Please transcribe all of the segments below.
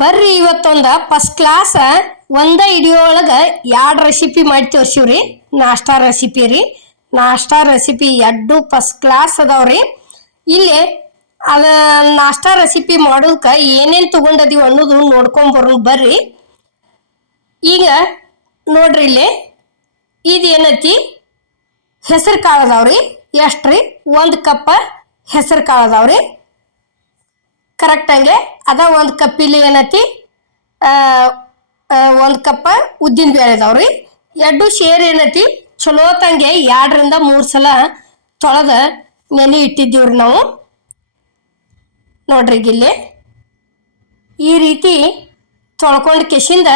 ಬರ್ರಿ ಇವತ್ತೊಂದ first class ಒಂದ video ಒಳಗ ಎರಡು ರೆಸಿಪಿ ಮಾಡಿ ತೋರ್ಸಿವ್ರಿ. ನಾಷ್ಟಾ ರೆಸಿಪಿ ರೀ. ನಾಷ್ಟಾ ರೆಸಿಪಿ ಎರಡು ಫಸ್ಟ್ ಕ್ಲಾಸ್ ಅದಾವ್ರಿ. ಇಲ್ಲಿ ಅದ ನಾಷ್ಟಾ ರೆಸಿಪಿ ಮಾಡೋದಕ್ಕ ಏನೇನ್ ತಗೊಂಡದೀವಿ ಅನ್ನೋದು ನೋಡ್ಕೊಂಡ್ ಬರೋಣ ಬರ್ರಿ. ಈಗ ನೋಡ್ರಿ ಇಲ್ಲಿ ಇದೇನೈತಿ, ಹೆಸರು ಕಾಳು ಅದಾವ್ರಿ. ಎಷ್ಟ್ರಿ? 1 ಕಪ್ ಹೆಸರು ಕಾಳು ಅದಾವ್ರಿ. ಕರೆಕ್ಟ್ ಹಂಗೆ ಅದ 1 ಕಪ್ಪಿಲಿ ಏನೈತಿ 1 ಕಪ್ ಉದ್ದಿನ ಬೇಳೆ ಅದಾವ್ರಿ. ಎರಡು ಸೇರಿ ಏನೈತಿ ಚಲೋ ತಂಗೆ 2 ರಿಂದ 3 ಸಲ ತೊಳೆದ ನೆನೆ ಇಟ್ಟಿದ್ದೀವ್ರಿ ನಾವು. ನೋಡ್ರಿ ಇಲ್ಲಿ ಈ ರೀತಿ ತೊಳ್ಕೊಂಡು ಕೆಸಿಂದ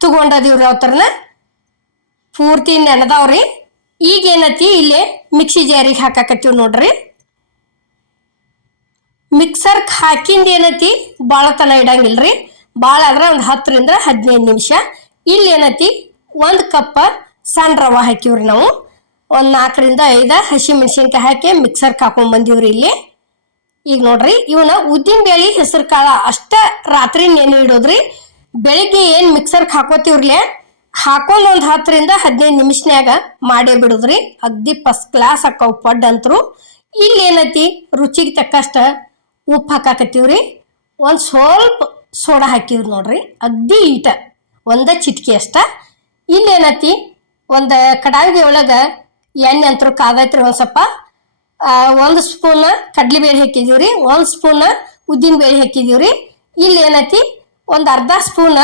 ತಗೊಂಡದೀವ್ರಿ. ಅವತರನ ಪೂರ್ತಿ ನೆನೆದವ್ರಿ. ಈಗ ಏನೈತಿ ಇಲ್ಲಿ ಮಿಕ್ಸಿ ಜಾರಿಗೆ ಹಾಕಾಕತ್ತೀವಿ ನೋಡ್ರಿ. ಮಿಕ್ಸರ್ ಹಾಕಿಂದ ಏನೈತಿ ಭಾಳ ತನ ಇಡಂಗಿಲ್ರಿ. ಭಾಳ ಆದ್ರೆ ಒಂದು 10 ರಿಂದ 15 ನಿಮಿಷ. ಇಲ್ಲಿ ಏನೈತಿ 1 ಕಪ್ ಸಣ್ಣ ರವೆ ಹಾಕಿವ್ರಿ ನಾವು. ಒಂದು 4 ರಿಂದ 5 ಹಸಿ ಮೆಣಸಿನ್ಕಾಯಿ ಹಾಕಿ ಮಿಕ್ಸರ್ಗೆ ಹಾಕೊಂಡ್ ಬಂದೀವ್ರಿ ಇಲ್ಲಿ. ಈಗ ನೋಡ್ರಿ ಇವನ್ನ ಉದ್ದಿನ ಬೇಳೆ ಹೆಸರು ಕಾಳ ಅಷ್ಟ ರಾತ್ರಿ ನೆನೆ ಇಡೋದ್ರಿ. ಬೆಳಿಗ್ಗೆ ಏನ್ ಮಿಕ್ಸರ್ಗೆ ಹಾಕೋತೀವ್ರಲೆ ಹಾಕೊಂಡ್ ಒಂದು 10 ರಿಂದ 15 ನಿಮಿಷನ್ಯಾಗ ಮಾಡೇ ಬಿಡುದ್ರಿ. ಅಗ್ದಿ ಫಸ್ಟ್ ಕ್ಲಾಸ್ ಹಾಕವ್ ಪಡ್ ಅಂತರು. ಇಲ್ಲಿ ಏನೈತಿ ರುಚಿಗೆ ತಕ್ಕಷ್ಟ ಉಪ್ಪು ಹಾಕಾಕತ್ತೀವ್ರಿ. ಒಂದು ಸ್ವಲ್ಪ ಸೋಡಾ ಹಾಕಿವ್ರಿ ನೋಡ್ರಿ. ಅಗ್ದಿ ಈಟ ಒಂದ ಚಿಟಿಕೆ ಅಷ್ಟ. ಇಲ್ಲಿ ಏನೈತಿ ಒಂದು ಕಡಾಯಿಗೆ ಒಳಗ ಎಣ್ಣೆ ಅಂತರೂ ಕಾದೈತ್ರಿ. ಒಂದು ಸ್ವಲ್ಪ 1 ಸ್ಪೂನ್ ಕಡ್ಲಿಬೇಳೆ ಹಾಕಿದೀವ್ರಿ. 1 ಸ್ಪೂನ್ ಉದ್ದಿನ ಬೇಳೆ ಹಾಕಿದೀವ್ರಿ. ಇಲ್ಲಿ ಏನೈತಿ ಒಂದು ಅರ್ಧ ಸ್ಪೂನ್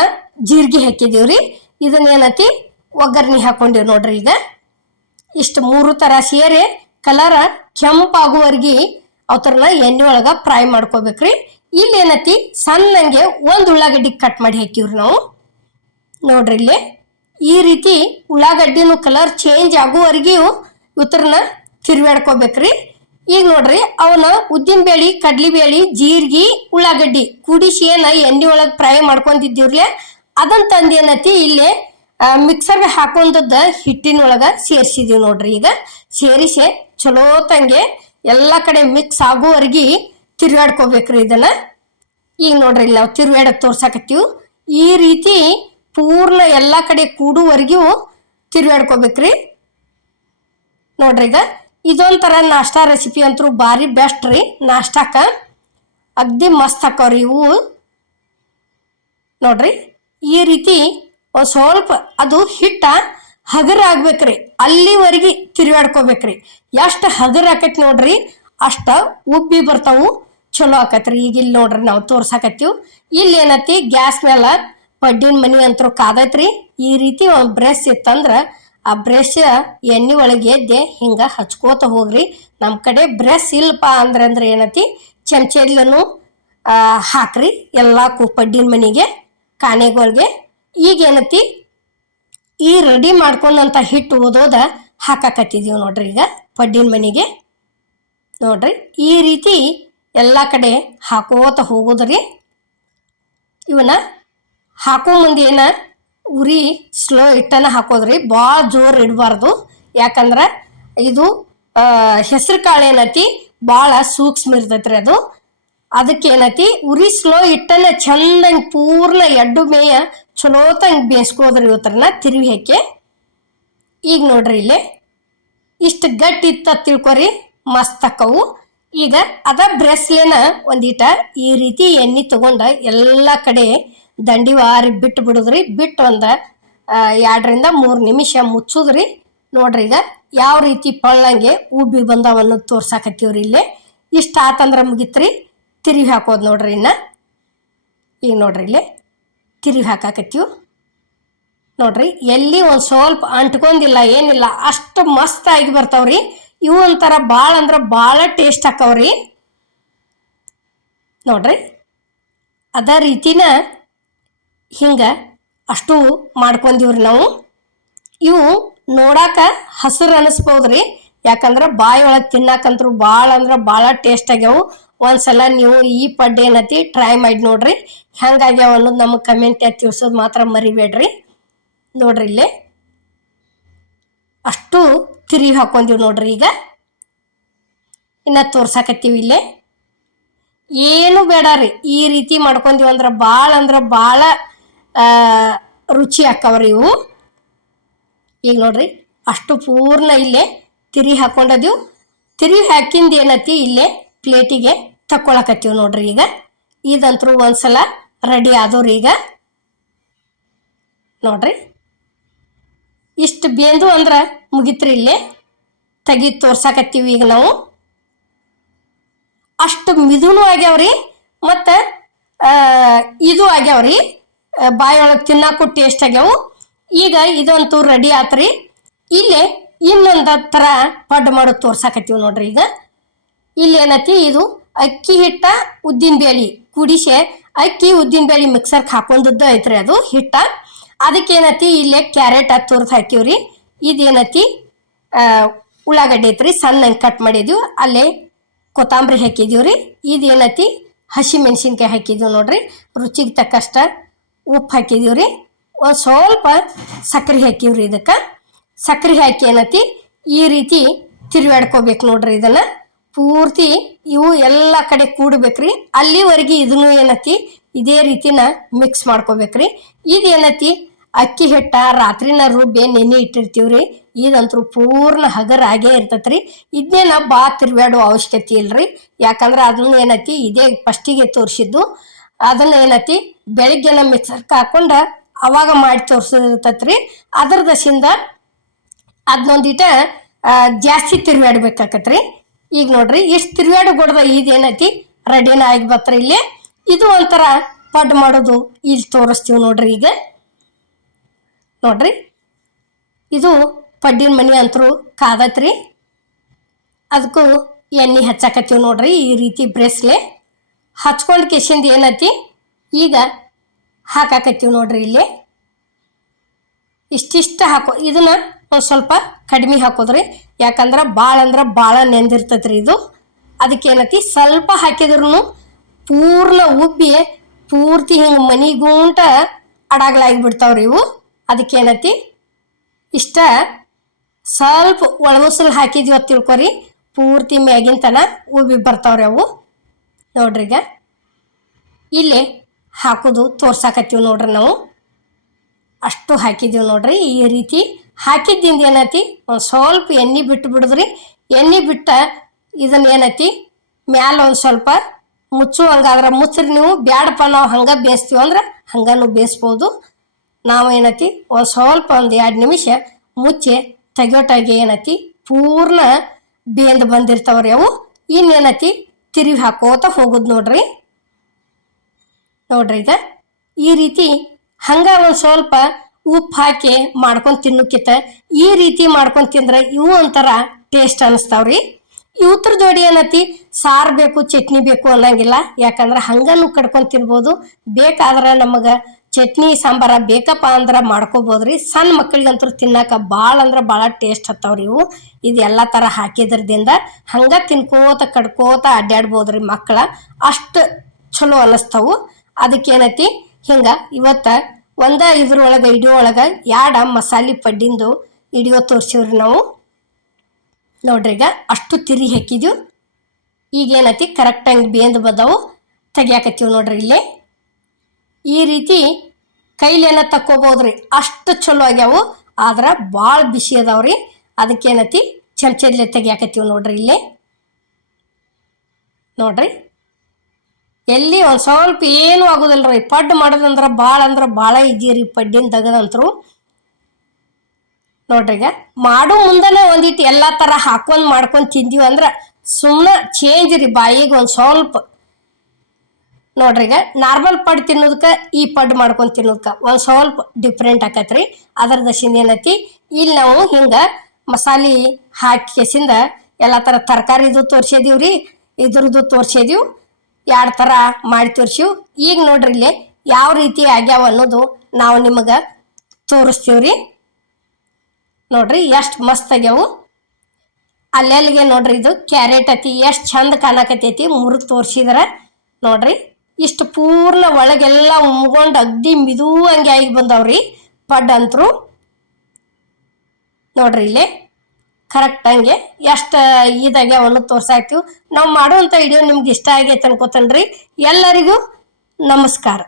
ಜೀರಿಗೆ ಹಾಕಿದೀವ್ರಿ. ಇದನ್ನ ಏನೈತಿ ಒಗ್ಗರಣೆ ಹಾಕೊಂಡಿವ್ ನೋಡ್ರಿ. ಈಗ ಇಷ್ಟು 3 ತರ ಸೇರಿ ಕಲರ್ ಕೆಂಪಾಗುವರೆಗೆ ಅವತರನ ಎಣ್ಣೆ ಒಳಗ ಫ್ರೈ ಮಾಡ್ಕೋಬೇಕ್ರಿ. ಇಲ್ಲಿ ಏನೈತಿ ಸಣ್ಣಂಗೆ 1 ಉಳ್ಳಾಗಡ್ಡಿ ಕಟ್ ಮಾಡಿ ಹಾಕಿವ್ರಿ ನಾವು. ನೋಡ್ರಿ ಇಲ್ಲಿ ಈ ರೀತಿ ಉಳ್ಳಾಗಡ್ಡಿನೂ ಕಲರ್ ಚೇಂಜ್ ಆಗುವವರೆಗೂ ಇವತ್ತರನ್ನ ತಿರ್ವಾಡ್ಕೋಬೇಕ್ರಿ. ಈಗ ನೋಡ್ರಿ ಅವನ್ನ ಉದ್ದಿನ ಬೇಳೆ, ಕಡ್ಲಿ ಬೇಳೆ, ಜೀರಿಗೆ, ಉಳ್ಳಾಗಡ್ಡಿ ಕುದಿಸಿ ಏನ ಎಣ್ಣೆ ಒಳಗೆ ಫ್ರೈ ಮಾಡ್ಕೊಂಡಿದ್ದೀವ್ರಿ. ಅದನ್ನ ತಂದು ಏನೈತಿ ಇಲ್ಲಿ ಮಿಕ್ಸರ್ಗೆ ಹಾಕೊಂಡದ ಹಿಟ್ಟಿನೊಳಗ ಸೇರಿಸಿದೀವಿ ನೋಡ್ರಿ. ಈಗ ಸೇರಿಸಿ ಚಲೋ ತಂಗೆ ಎಲ್ಲ ಕಡೆ ಮಿಕ್ಸ್ ಆಗುವವರೆಗೆ ತಿರ್ವಾಡ್ಕೋಬೇಕ್ರಿ ಇದನ್ನ. ಈಗ ನೋಡ್ರಿ ಇಲ್ಲಿ ನಾವು ತಿರ್ವಾಡಕ್ ತೋರ್ಸಾಕತ್ತೀವಿ. ಈ ರೀತಿ ಪೂರ್ಣ ಎಲ್ಲ ಕಡೆ ಕೂಡುವರೆಗೂ ತಿರ್ವಾಡ್ಕೋಬೇಕ್ರಿ. ನೋಡ್ರಿ ಈಗ ಇದೊಂಥರ ನಾಷ್ಟಾ ರೆಸಿಪಿ ಅಂತೂ ಭಾರಿ ಬೆಸ್ಟ್ ರೀ. ನಾಷ್ಟಾಕ ಅಗ್ದಿ ಮಸ್ತ್ ಹಾಕವ್ರಿ ಇವು. ನೋಡ್ರಿ ಈ ರೀತಿ ಒಂದು ಸ್ವಲ್ಪ ಅದು ಹಿಟ್ಟ ಹಗರ ಆಗ್ಬೇಕ್ರಿ. ಅಲ್ಲಿವರೆಗೆ ತಿರ್ವಾಡ್ಕೋಬೇಕ್ರಿ. ಎಷ್ಟು ಹಗರ ಆಕೈತಿ ನೋಡ್ರಿ ಅಷ್ಟ ಉಬ್ಬಿ ಬರ್ತಾವು, ಚಲೋ ಆಕತ್ರಿ. ಈಗ ಇಲ್ಲಿ ನೋಡ್ರಿ ನಾವು ತೋರ್ಸಾಕತ್ತೀವಿ. ಇಲ್ಲಿ ಏನೈತಿ ಗ್ಯಾಸ್ ಮೇಲೆ ಪಡ್ಡಿನ ಮನಿ ಅಂತೂ ಕಾದೈತ್ರಿ. ಈ ರೀತಿ ಒಂದು ಬ್ರಷ್ ಇತ್ತಂದ್ರ ಆ ಬ್ರಷ್ ಎಣ್ಣೆ ಒಳಗೆ ಎದ್ದೆ ಹಿಂಗ ಹಚ್ಕೋತ ಹೋಗ್ರಿ. ನಮ್ಮ ಕಡೆ ಬ್ರಷ್ ಇಲ್ಲಪ್ಪ ಅಂದ್ರೆ ಏನೈತಿ ಚಮಚೆಲ್ಲೂ ಹಾಕ್ರಿ ಎಲ್ಲ ಪಡ್ಡಿನ ಮನಿಗೆ ಕಾಣೆಗಳಿಗೆ. ಈಗ ಏನೈತಿ ಈ ರೆಡಿ ಮಾಡ್ಕೊಂಡಂತ ಹಿಟ್ಟು ಓದೋದ ಹಾಕಾಕತ್ತಿದೀವಿ ನೋಡ್ರಿ ಈಗ ಪಡ್ಡಿನ ಮನಿಗೆ. ನೋಡ್ರಿ ಈ ರೀತಿ ಎಲ್ಲ ಕಡೆ ಹಾಕೋತ ಹೋಗೋದ್ರಿ. ಇವನ್ನ ಹಾಕೋ ಮುಂದೆ ಏನ ಉರಿ ಸ್ಲೋ ಇಟ್ಟನ ಹಾಕೋದ್ರಿ. ಭಾಳ ಜೋರು ಇಡಬಾರ್ದು. ಯಾಕಂದ್ರೆ ಇದು ಹೆಸರು ಕಾಳು ಏನೈತಿ ಭಾಳ ಸೂಕ್ಷ್ಮ ಇರ್ತೈತ್ರಿ ಅದು. ಅದಕ್ಕೆ ಏನೈತಿ ಉರಿ ಸ್ಲೋ ಇಟ್ಟನ ಚಂದಂಗೆ ಪೂರ್ಣ ಎಡ್ಡು ಮೇಯ ಚಲೋ ತಂಗೆ ಬೇಯಿಸ್ಕೋದ್ರಿ. ಇವತ್ತರನ್ನ ತಿರುವಿ ಹಾಕಿ. ಈಗ ನೋಡ್ರಿ ಇಲ್ಲಿ ಇಷ್ಟು ಗಟ್ಟಿ ಇತ್ತ ತಿಳ್ಕೊರಿ, ಮಸ್ತ್ ಅಕ್ಕವು. ಈಗ ಅದ ಬ್ರೆಸ್ಲೇನ ಒಂದೀಟ ಈ ರೀತಿ ಎಣ್ಣೆ ತಗೊಂಡ ಎಲ್ಲ ಕಡೆ ದಂಡಿ ವಾರಿ ಬಿಟ್ಟು ಬಿಡುದ್ರಿ. ಬಿಟ್ಟು ಒಂದು 2 ರಿಂದ 3 ನಿಮಿಷ ಮುಚ್ಚುದ್ರಿ. ನೋಡ್ರಿ ಈಗ ಯಾವ ರೀತಿ ಪಳ್ಳಂಗೆ ಉಬ್ಬಿ ಬಂದವನ್ನು ತೋರ್ಸಾಕತ್ತೀವ್ರಿ ಇಲ್ಲಿ. ಇಷ್ಟ ಆತಂದ್ರ ಮುಗಿತ್ರಿ. ತಿರುವಿ ಹಾಕೋದು ನೋಡ್ರಿ ಇನ್ನ. ಈಗ ನೋಡ್ರಿ ಇಲ್ಲಿ ತಿರುವಿ ಹಾಕಾಕತ್ತೀವಿ. ನೋಡ್ರಿ ಎಲ್ಲಿ ಒಂದು ಸ್ವಲ್ಪ ಅಂಟ್ಕೊಂಡಿಲ್ಲ ಏನಿಲ್ಲ, ಅಷ್ಟು ಮಸ್ತ್ ಆಗಿ ಬರ್ತಾವ್ರಿ ಇವು. ಒಂಥರ ಭಾಳ ಅಂದ್ರೆ ಭಾಳ ಟೇಸ್ಟ್ ಹಾಕವ್ರಿ. ನೋಡ್ರಿ ಅದ ರೀತಿನ ಹಿಂಗ ಅಷ್ಟು ಮಾಡ್ಕೊಂಡಿವ್ರಿ ನಾವು. ಇವು ನೋಡಾಕ ಹಸಿರು ಅನಿಸ್ಬೋದ್ರಿ. ಯಾಕಂದ್ರೆ ಬಾಯಿ ಒಳಗೆ ತಿನ್ನಾಕಂತ್ರು ಭಾಳ ಅಂದ್ರೆ ಭಾಳ ಟೇಸ್ಟ್ ಆಗ್ಯಾವು. ಒಂದ್ಸಲ ನೀವು ಈ ಪಡ್ಡು ಏನೈತಿ ಟ್ರೈ ಮಾಡಿ ನೋಡ್ರಿ ಹೆಂಗಾಗ್ಯಾವ ಅನ್ನೋದು ನಮಗೆ ಕಮೆಂಟ್ ತಿಳಿಸೋದು ಮಾತ್ರ ಮರಿಬೇಡ್ರಿ. ನೋಡ್ರಿ ಇಲ್ಲಿ ಅಷ್ಟು ತಿರುವಿ ಹಾಕೊಂಡಿವಿ ನೋಡ್ರಿ. ಈಗ ಇನ್ನ ತೋರ್ಸಾಕತ್ತೀವಿ ಇಲ್ಲೇ. ಏನು ಬೇಡ ರೀ, ಈ ರೀತಿ ಮಾಡ್ಕೊಂತೀವಿ ಅಂದ್ರೆ ಭಾಳ ರುಚಿ ಹಾಕವ್ರಿ ಇವು. ಈಗ ನೋಡ್ರಿ ಅಷ್ಟು ಪೂರ್ಣ ಇಲ್ಲೇ ತಿರಿ ಹಾಕೊಂಡದೀವು. ತಿರಿ ಹಾಕಿಂದ ಏನತಿ ಇಲ್ಲೇ ಪ್ಲೇಟಿಗೆ ತಕ್ಕೊಳಕತ್ತೀವಿ ನೋಡ್ರಿ. ಈಗ ಇದಂತರೂ ಒಂದ್ಸಲ ರೆಡಿ ಆದವ್ರಿ. ಈಗ ನೋಡ್ರಿ ಇಷ್ಟು ಬೇಂದು ಅಂದ್ರೆ ಮುಗಿತ್ರಿ. ಇಲ್ಲೇ ತೆಗಿದು ತೋರ್ಸಾಕತ್ತೀವಿ ಈಗ ನಾವು. ಅಷ್ಟು ಮಿದುನು ಆಗ್ಯಾವ್ರಿ, ಮತ್ತು ಇದು ಆಗ್ಯಾವ್ರಿ, ಬಾಯೊಳಗೆ ತಿನ್ನಾಕು ಟೇಸ್ಟ್ ಆಗ್ಯಾವು. ಈಗ ಇದಂತೂ ರೆಡಿ ಆತ್ರಿ. ಇಲ್ಲೇ ಇನ್ನೊಂದು ಥರ ಪಡ್ಡು ಮಾಡೋದು ತೋರ್ಸಾಕತ್ತೀವಿ ನೋಡ್ರಿ. ಈಗ ಇಲ್ಲಿ ಏನತಿ, ಇದು ಅಕ್ಕಿ ಹಿಟ್ಟ ಉದ್ದಿನ ಬೇಳೆ ಕುಡಿಸೆ, ಅಕ್ಕಿ ಉದ್ದಿನ ಬೇಳೆ ಮಿಕ್ಸರ್ಗೆ ಹಾಕೊಂಡದ್ದು ಐತ್ರಿ ಅದು ಹಿಟ್ಟ. ಅದಕ್ಕೇನತಿ ಇಲ್ಲೇ ಕ್ಯಾರೆಟ್ ತುರ್ದು ಹಾಕಿವ್ರಿ. ಇದೇನತಿ ಉಳ್ಳಾಗಡ್ಡಿ ಐತ್ರಿ, ಸಣ್ಣ ಕಟ್ ಮಾಡಿದ್ವಿ. ಅಲ್ಲೇ ಕೊತ್ತಂಬರಿ ಹಾಕಿದೀವ್ರಿ. ಇದೇನತಿ ಹಸಿ ಮೆಣಸಿನ್ಕಾಯಿ ಹಾಕಿದೀವಿ ನೋಡ್ರಿ. ರುಚಿಗೆ ತಕ್ಕಷ್ಟ ಉಪ್ಪು ಹಾಕಿದೀವ್ರಿ. ಒಂದು ಸ್ವಲ್ಪ ಸಕ್ಕರೆ ಹಾಕಿವ್ರಿ. ಇದಕ್ಕೆ ಸಕ್ಕರೆ ಹಾಕಿ ಏನತಿ ಈ ರೀತಿ ತಿರುವಾಡ್ಕೋಬೇಕು ನೋಡ್ರಿ. ಇದನ್ನ ಪೂರ್ತಿ ಇವು ಎಲ್ಲ ಕಡೆ ಕೂಡ್ಬೇಕ್ರಿ. ಅಲ್ಲಿವರೆಗೆ ಇದನ್ನು ಏನತಿ ಇದೇ ರೀತಿನ ಮಿಕ್ಸ್ ಮಾಡ್ಕೋಬೇಕ್ರಿ. ಇದೇನತಿ ಅಕ್ಕಿ ಹಿಟ್ಟ ರಾತ್ರಿನ ರುಬ್ಬಿ ನೆನೆ ಇಟ್ಟಿರ್ತೀವ್ರಿ. ಇದಂತೂ ಪೂರ್ಣ ಹಗರ ಆಗೇ ಇರ್ತೈತ್ರಿ. ಇದನ್ನೇನ ತಿರುವಾಡೋ ಅವಶ್ಯಕತೆ ಇಲ್ರಿ. ಯಾಕಂದ್ರೆ ಅದನ್ನ ಏನತಿ ಇದೇ ಫಸ್ಟಿಗೆ ತೋರಿಸಿದ್ದು. ಅದನ್ನ ಏನತಿ ಬೆಳಿಗ್ಗೆನ ಮಿಕ್ಸರ್ಗೆ ಹಾಕೊಂಡ ಅವಾಗ ಮಾಡಿ ತೋರಿಸಿರ್ತೈತ್ರಿ. ಅದ್ರ ದಶಿಂದ ಅದನ್ನೊಂದಿಟ ಜಾಸ್ತಿ ತಿರುವಾಡ್ಬೇಕಾಕತ್ರಿ. ಈಗ ನೋಡ್ರಿ ಇಷ್ಟು ತಿರುವಾಡು ಗೊಡ್ದ ಇದೇನತಿ ರೆಡಿನ ಆಗಿ ಬತ್ರಿ. ಇಲ್ಲಿ ಇದು ಒಂಥರ ಪಡ್ಡು ಮಾಡೋದು ಇಲ್ಲಿ ತೋರಿಸ್ತೀವಿ ನೋಡ್ರಿ. ಈಗ ನೋಡ್ರಿ ಇದು ಪಡ್ಡಿನ ಮನೆ ಅಂತರೂ ಕಾದತ್ರಿ. ಅದಕ್ಕೂ ಎಣ್ಣೆ ಹಚ್ಚಾಕತ್ತೀವಿ ನೋಡ್ರಿ. ಈ ರೀತಿ ಬ್ರೆಸ್ಲೆ ಹಚ್ಕೊಂಡು ಕೆಸಿಂದ ಏನತಿ ಈಗ ಹಾಕಾಕತ್ತೀವಿ ನೋಡ್ರಿ. ಇಲ್ಲಿ ಇಷ್ಟಿಷ್ಟ ಹಾಕೋ, ಇದನ್ನ ಒಂದು ಸ್ವಲ್ಪ ಕಡಿಮೆ ಹಾಕೋದ್ರಿ. ಯಾಕಂದ್ರೆ ಭಾಳ ನೆಂದಿರ್ತೈತ್ರಿ ಇದು. ಅದಕ್ಕೇನತಿ ಸ್ವಲ್ಪ ಹಾಕಿದ್ರು ಪೂರ್ಣ ಉಬ್ಬಿ ಪೂರ್ತಿ ಹಿಂಗೆ ಮನಿಗೂಂಟ ಅಡಾಗ್ಲಾಗಿ ಬಿಡ್ತಾವ್ರಿ ಇವು. ಅದಕ್ಕೇನತಿ ಇಷ್ಟ ಸ್ವಲ್ಪ ಒಳಮುಸಲು ಹಾಕಿದ್ವಿ ಅಂತ ತಿಳ್ಕೊರಿ, ಪೂರ್ತಿ ಮ್ಯಾಗಿನ ತನ ಉಬ್ಬಿ ಬರ್ತಾವ್ರಿ ಅವು ನೋಡ್ರಿ. ಈಗ ಇಲ್ಲಿ ಹಾಕೋದು ತೋರ್ಸಾಕತ್ತೀವಿ ನೋಡ್ರಿ. ನಾವು ಅಷ್ಟು ಹಾಕಿದ್ದೀವಿ ನೋಡ್ರಿ. ಈ ರೀತಿ ಹಾಕಿದ್ದಿಂದ ಏನತಿ ಒಂದು ಸ್ವಲ್ಪ ಎಣ್ಣೆ ಬಿಟ್ಟು ಬಿಡಿದ್ರಿ. ಎಣ್ಣೆ ಬಿಟ್ಟ ಇದನ್ನ ಏನತಿ ಮ್ಯಾಲ ಒಂದು ಸ್ವಲ್ಪ ಮುಚ್ಚುವಂಗಾದ್ರೆ ಮುಚ್ಚ್ರಿ. ನೀವು ಬ್ಯಾಡಪ್ಪ ನಾವು ಹಂಗೆ ಬೇಯಿಸ್ತೀವಿ ಅಂದ್ರೆ ಹಂಗನೂ ಬೇಯಿಸ್ಬೋದು. ನಾವು ಏನತಿ ಒಂದು ಸ್ವಲ್ಪ ಒಂದು 2 ನಿಮಿಷ ಮುಚ್ಚಿ ತೆಗಿಯೋಟಾಗಿ ಏನತಿ ಪೂರ್ಣ ಬೇಂದು ಬಂದಿರ್ತಾವ್ರಿ ಅವು. ಇನ್ನೇನತಿ ತಿರುವಿ ಹಾಕೋತ ಹೋಗುದು ನೋಡ್ರಿ. ನೋಡ್ರಿ ಈಗ ಈ ರೀತಿ ಹಂಗ ಒಂದು ಸ್ವಲ್ಪ ಉಪ್ಪು ಹಾಕಿ ಮಾಡ್ಕೊಂಡು ತಿನ್ನೋಕ್ಕಿಂತ ಈ ರೀತಿ ಮಾಡ್ಕೊಂಡು ತಿಂದ್ರೆ ಇವು ಒಂಥರ ಟೇಸ್ಟ್ ಅನ್ನಿಸ್ತಾವ್ರಿ. ಇವತ್ರ ಜೋಡಿ ಏನತಿ ಸಾರು ಬೇಕು ಚಟ್ನಿ ಬೇಕು ಅನ್ನಂಗಿಲ್ಲ. ಯಾಕಂದ್ರೆ ಹಂಗನು ಕಡ್ಕೊಂಡು ತಿನ್ಬೋದು. ಬೇಕಾದ್ರೆ ನಮಗೆ ಚಟ್ನಿ ಸಾಂಬಾರ ಬೇಕಪ್ಪ ಅಂದ್ರೆ ಮಾಡ್ಕೋಬೋದ್ರಿ. ಸಣ್ಣ ಮಕ್ಕಳಿಗಂತೂ ತಿನ್ನಕ ಭಾಳ ಟೇಸ್ಟ್ ಹತ್ತವ್ರಿ ಇವು. ಇದು ಎಲ್ಲ ಥರ ಹಾಕಿದ್ರದಿಂದ ಹಂಗೆ ತಿನ್ಕೋತ ಕಡ್ಕೋತ ಅಡ್ಡಾಡ್ಬೋದ್ರಿ ಮಕ್ಕಳ. ಅಷ್ಟು ಚಲೋ ಅನ್ನಿಸ್ತಾವು. ಅದಕ್ಕೇನತಿ ಹಿಂಗೆ ಇವತ್ತು ಇದ್ರೊಳಗೆ ಇಡಿಯೋ ಒಳಗೆ 2 ಮಸಾಲೆ ಪಡ್ಡಿಂದು ಇಡಿಯೋ ತೋರಿಸಿವ್ರಿ ನಾವು. ನೋಡ್ರಿ ಈಗ ಅಷ್ಟು ತಿರಿ ಹಾಕಿದ್ವು. ಈಗೇನತಿ ಕರೆಕ್ಟಾಗಿ ಬೇಂದು ಬಂದವು ತೆಗಿಯಾಕತ್ತೀವಿ ನೋಡ್ರಿ. ಇಲ್ಲೇ ಈ ರೀತಿ ಕೈಲೇನ ತಕ್ಕೋಬೋದ್ರಿ. ಅಷ್ಟು ಚಲೋ ಆಗ್ಯಾವು. ಆದ್ರೆ ಭಾಳ ಬಿಸಿ ಅದಾವ್ರಿ. ಅದಕ್ಕೇನತಿ ಚಮಚದಲ್ಲೇ ತೆಗಿಯಾಕತ್ತೀವಿ ನೋಡ್ರಿ. ಇಲ್ಲೇ ನೋಡ್ರಿ ಎಲ್ಲಿ ಒಂದು ಸ್ವಲ್ಪ ಏನೂ ಆಗೋದಿಲ್ರಿ. ಪಡ್ಡು ಮಾಡೋದಂದ್ರೆ ಭಾಳ ಈಜಿ ರೀ ಪಡ್ಡಿನ ತೆಗದಂತ್ರು. ನೋಡ್ರಿ ಈಗ ಮಾಡೋ ಮುಂದೆನೇ ಒಂದಿಟ್ಟು ಎಲ್ಲ ಥರ ಹಾಕೊಂಡು ಮಾಡ್ಕೊಂಡು ತಿಂದೀವಿ ಅಂದ್ರೆ ಸುಮ್ಮನೆ ಚೇಂಜ್ ರೀ ಬಾಯಿಗೆ ಒಂದು ಸ್ವಲ್ಪ. ನೋಡ್ರಿ ಈಗ ನಾರ್ಮಲ್ ಪಡ್ಡು ತಿನ್ನೋದಕ್ಕೆ ಈ ಪಡ್ಡು ಮಾಡ್ಕೊಂಡು ತಿನ್ನೋದಕ್ಕೆ ಒಂದು ಸ್ವಲ್ಪ ಡಿಫ್ರೆಂಟ್ ಆಕತ್ರಿ. ಅದರ ದಶಿಂದ ಏನತಿ ಇಲ್ಲಿ ನಾವು ಹಿಂಗೆ ಮಸಾಲೆ ಹಾಕಿ ಕೆಸಿಂದ ಎಲ್ಲ ಥರ ತರಕಾರಿದು ತೋರಿಸಿದೀವ್ರಿ, ಇದ್ರದ್ದು ತೋರಿಸಿದೀವಿ, 2 ಥರ ಮಾಡಿ ತೋರಿಸಿವು. ಈಗ ನೋಡ್ರಿ ಇಲ್ಲಿ ಯಾವ ರೀತಿ ಆಗ್ಯಾವ ಅನ್ನೋದು ನಾವು ನಿಮಗೆ ತೋರಿಸ್ತೀವ್ರಿ. ನೋಡ್ರಿ ಎಷ್ಟು ಮಸ್ತ್ ಆಗ್ಯಾವು. ಅಲ್ಲೆಲ್ಲಿಗೆ ನೋಡ್ರಿ ಇದು ಕ್ಯಾರೆಟ್ ಐತಿ ಎಷ್ಟು ಚಂದ ಕಾಣಕತ್ತೈತಿ ಮುರಿದು ತೋರಿಸಿದ್ರೆ. ನೋಡ್ರಿ ಇಷ್ಟು ಪೂರ್ಣ ಒಳಗೆಲ್ಲ ಉಮ್ಕೊಂಡು ಅಗ್ದಿ ಮಿದು ಹಂಗೆ ಆಗಿ ಬಂದವ್ರಿ ಪಡ್ಡು ಅಂತರು. ನೋಡ್ರಿ ಇಲ್ಲಿ ಕರೆಕ್ಟ್ ಹಂಗೆ ಎಷ್ಟು ಇದಾಗ್ಯಾವನ್ನು ತೋರ್ಸಾಕ್ತಿವಿ. ನಾವು ಮಾಡುವಂಥ ವಿಡಿಯೋ ನಿಮ್ಗೆ ಇಷ್ಟ ಆಗೈತೆ ಅನ್ಕೋತನ್ರಿ. ಎಲ್ಲರಿಗೂ ನಮಸ್ಕಾರ.